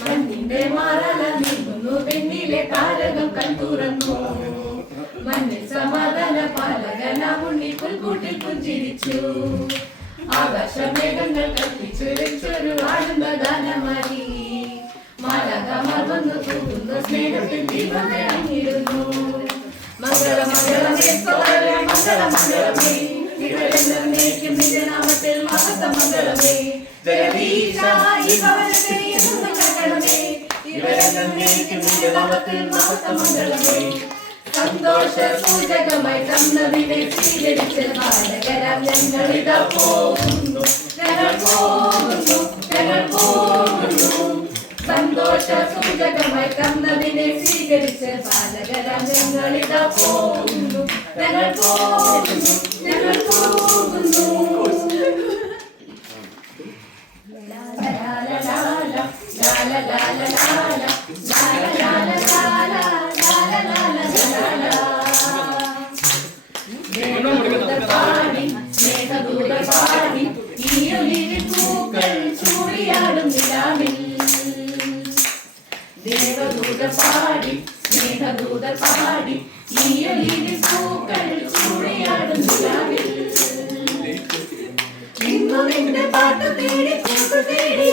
മണ്ണിന്റെ മാറല നീങ്ങുന്നു വെണ്ണിലെ താരകം കൺതുറന്നു മണ്ണിൽ സമാധാന പാലകനാമുണ്ണി പുൽക്കൂട്ടിൽ പുഞ്ചിരിച്ചു ആകാശമേഘങ്ങൾ കൽപ്പിച്ചു വെച്ചൊരു ആനന്ദ ഗാനമായി മാലാഖമാർ വന്നു തൂകുന്ന സ്നേഹത്തിൽ ദീപം ഇറങ്ങിയിരുന്നു മംഗള മംഗളമേ സ്വകാര്യ മംഗള മംഗളമേ ഇവരെന്നേക്കും നിന്റെ നാമത്തിൽ മഹത്ത മംഗളമേ ജഗദീശ ഈ ഭവനത്തെ എന്നും കണ്ടണമേ ഇവരെന്നേക്കും നിന്റെ നാമത്തിൽ മഹത്ത മംഗളമേ സന്തോഷ സൂചകമായി തന്നതിനെ സ്വീകരിച്ച ബാലകരാം ഞങ്ങളിതാ പോകുന്നു ഞങ്ങൾ പോകുന്നു ഞങ്ങൾ പോകുന്നു സന്തോഷ സൂചകമായി തന്നതിനെ സ്വീകരിച്ച് ബാലകരാം ഞങ്ങളിതാ പോകുന്നു ഞങ്ങൾ പോകുന്നു ഞങ്ങൾ പോകുന്നു പാടി സ്നേഹദൂതർ പാടി ഈയൊലിവിൽ പൂക്കൾ ചൂടിയാടും നിലാവിൽ ദേവദൂതർ പാടി സ്നേഹദൂതർ പാടി ഈയൊലിവിൽ പൂക്കൾ ചൂടിയാടും നിലാവിൽ ഇന്നു നിന്റെ പാട്ട് തേടി കൂട്ടു തേടി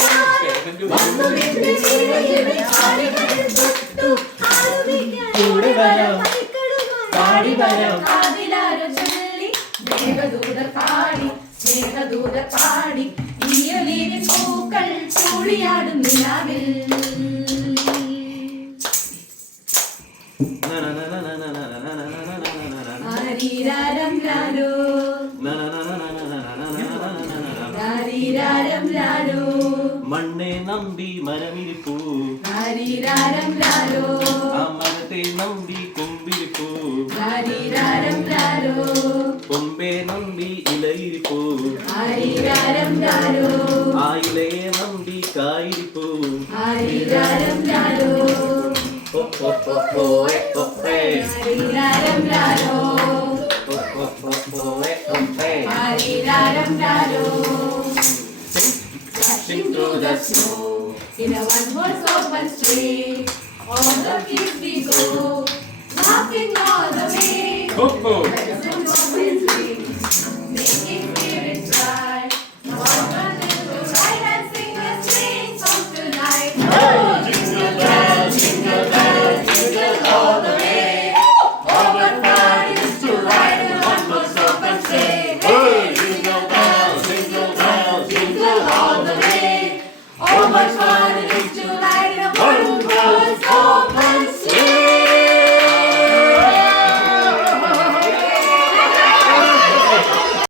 വന്നു നിന്റെ വീടയിൽ ആളുകൾ തൊട്ടു കൂടെ വരാം പാടി വരാം കാതിലാരോ ചൊല്ലി ദേവദൂതർ പാടി സ്നേഹദൂതർ പാടി ഈയൊലിവിൽ പൂക്കൾ ചൂടിയാടും നിലാവിൽ ആരീരാരം രാരോ ആരീരാരം രാരോ മണ്ണെ നമ്പി മരമിരിപ്പൂ ആരീരാരം രാരോ ആ മരത്തെ നമ്പി കൊമ്പിരിപ്പൂ ആരീരാരം രാരോ കൊമ്പെ നമ്പി ഇലയിരിപ്പൂ ആരീരാരം രാരോ ആ ഇലയെ Nambi കായിരിപ്പൂ ആരീരാരം രാരോ ആരീരാരം രാരോ ആരീരാരം രാരോ Dashing through the snow in a one-horse open sleigh, all the kids we go, laughing all the way. Presents